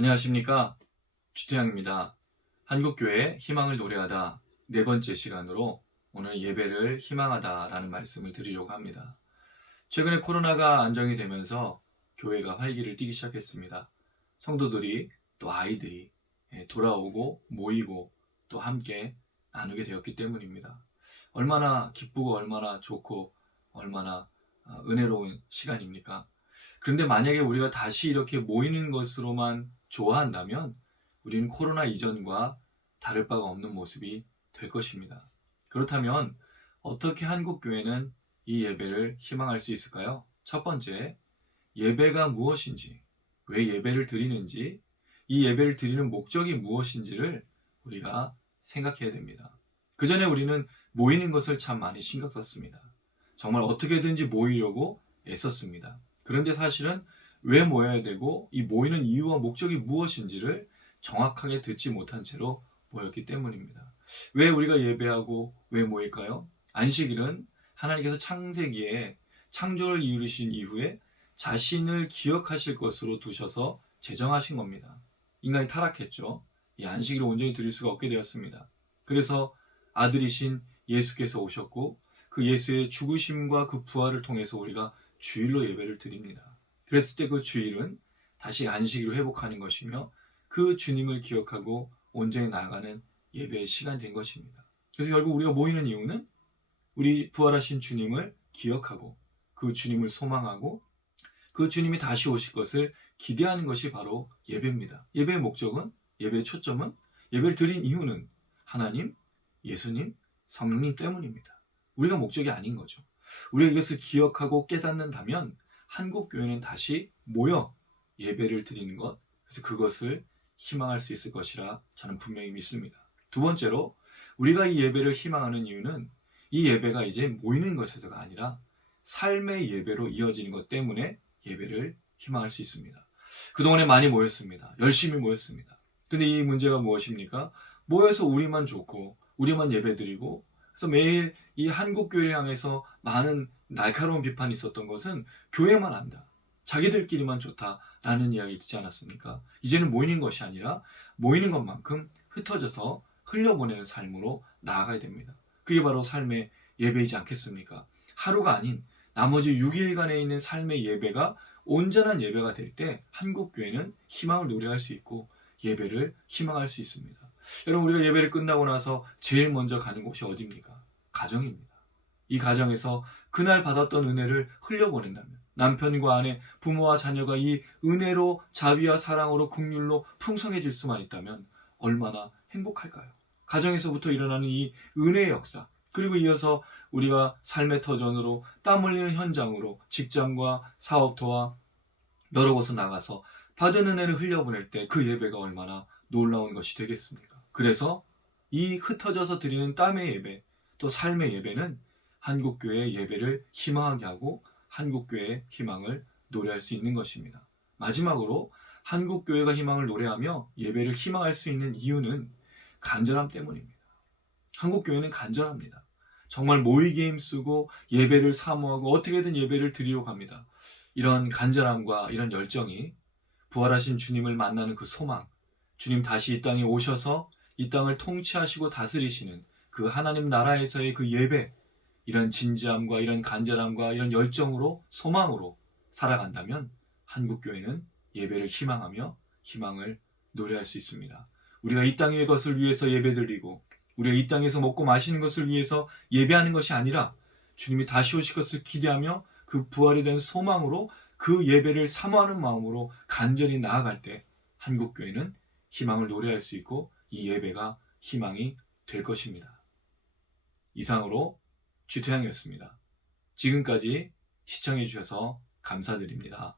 안녕하십니까, 주태양입니다. 한국교회 희망을 노래하다 네 번째 시간으로 오늘 예배를 희망하다 라는 말씀을 드리려고 합니다. 최근에 코로나가 안정이 되면서 교회가 활기를 띠기 시작했습니다. 성도들이 또 아이들이 돌아오고 모이고 또 함께 나누게 되었기 때문입니다. 얼마나 기쁘고 얼마나 좋고 얼마나 은혜로운 시간입니까? 그런데 만약에 우리가 다시 이렇게 모이는 것으로만 좋아한다면 우리는 코로나 이전과 다를 바가 없는 모습이 될 것입니다. 그렇다면 어떻게 한국교회는 이 예배를 희망할 수 있을까요? 첫 번째, 예배가 무엇인지, 왜 예배를 드리는지, 이 예배를 드리는 목적이 무엇인지를 우리가 생각해야 됩니다. 그 전에 우리는 모이는 것을 참 많이 신경 썼습니다. 정말 어떻게든지 모이려고 애썼습니다. 그런데 사실은 왜 모여야 되고 이 모이는 이유와 목적이 무엇인지를 정확하게 듣지 못한 채로 모였기 때문입니다. 왜 우리가 예배하고 왜 모일까요? 안식일은 하나님께서 창세기에 창조를 이루신 이후에 자신을 기억하실 것으로 두셔서 제정하신 겁니다. 인간이 타락했죠. 이 안식일을 온전히 드릴 수가 없게 되었습니다. 그래서 아들이신 예수께서 오셨고 그 예수의 죽으심과 그 부활을 통해서 우리가 주일로 예배를 드립니다. 그랬을 때 그 주일은 다시 안식일로 회복하는 것이며 그 주님을 기억하고 온전히 나아가는 예배의 시간이 된 것입니다. 그래서 결국 우리가 모이는 이유는 우리 부활하신 주님을 기억하고 그 주님을 소망하고 그 주님이 다시 오실 것을 기대하는 것이 바로 예배입니다. 예배의 목적은, 예배의 초점은, 예배를 드린 이유는 하나님, 예수님, 성령님 때문입니다. 우리가 목적이 아닌 거죠. 우리가 이것을 기억하고 깨닫는다면 한국교회는 다시 모여 예배를 드리는 것, 그래서 그것을 희망할 수 있을 것이라 저는 분명히 믿습니다. 두 번째로 우리가 이 예배를 희망하는 이유는 이 예배가 이제 모이는 것에서가 아니라 삶의 예배로 이어지는 것 때문에 예배를 희망할 수 있습니다. 그동안에 많이 모였습니다. 열심히 모였습니다. 근데 이 문제가 무엇입니까? 모여서 우리만 좋고 우리만 예배드리고 그래서 매일 이 한국교회를 향해서 많은 날카로운 비판이 있었던 것은 교회만 한다, 자기들끼리만 좋다라는 이야기를 듣지 않았습니까? 이제는 모이는 것이 아니라 모이는 것만큼 흩어져서 흘려보내는 삶으로 나아가야 됩니다. 그게 바로 삶의 예배이지 않겠습니까? 하루가 아닌 나머지 6일간에 있는 삶의 예배가 온전한 예배가 될 때 한국교회는 희망을 노래할 수 있고 예배를 희망할 수 있습니다. 여러분, 우리가 예배를 끝나고 나서 제일 먼저 가는 곳이 어디입니까? 가정입니다. 이 가정에서 그날 받았던 은혜를 흘려보낸다면 남편과 아내, 부모와 자녀가 이 은혜로 자비와 사랑으로 긍휼로 풍성해질 수만 있다면 얼마나 행복할까요? 가정에서부터 일어나는 이 은혜의 역사, 그리고 이어서 우리가 삶의 터전으로 땀 흘리는 현장으로 직장과 사업터와 여러 곳에 나가서 받은 은혜를 흘려보낼 때 그 예배가 얼마나 놀라운 것이 되겠습니까? 그래서 이 흩어져서 드리는 땀의 예배, 또 삶의 예배는 한국교회의 예배를 희망하게 하고 한국교회의 희망을 노래할 수 있는 것입니다. 마지막으로 한국교회가 희망을 노래하며 예배를 희망할 수 있는 이유는 간절함 때문입니다. 한국교회는 간절합니다. 정말 모이기 힘쓰고 예배를 사모하고 어떻게든 예배를 드리려고 합니다. 이런 간절함과 이런 열정이 부활하신 주님을 만나는 그 소망, 주님 다시 이 땅에 오셔서 이 땅을 통치하시고 다스리시는 그 하나님 나라에서의 그 예배, 이런 진지함과 이런 간절함과 이런 열정으로 소망으로 살아간다면 한국교회는 예배를 희망하며 희망을 노래할 수 있습니다. 우리가 이 땅의 것을 위해서 예배드리고 우리가 이 땅에서 먹고 마시는 것을 위해서 예배하는 것이 아니라 주님이 다시 오실 것을 기대하며 그 부활에 대한 소망으로 그 예배를 사모하는 마음으로 간절히 나아갈 때 한국교회는 희망을 노래할 수 있고 이 예배가 희망이 될 것입니다. 이상으로 주태양이었습니다. 지금까지 시청해 주셔서 감사드립니다.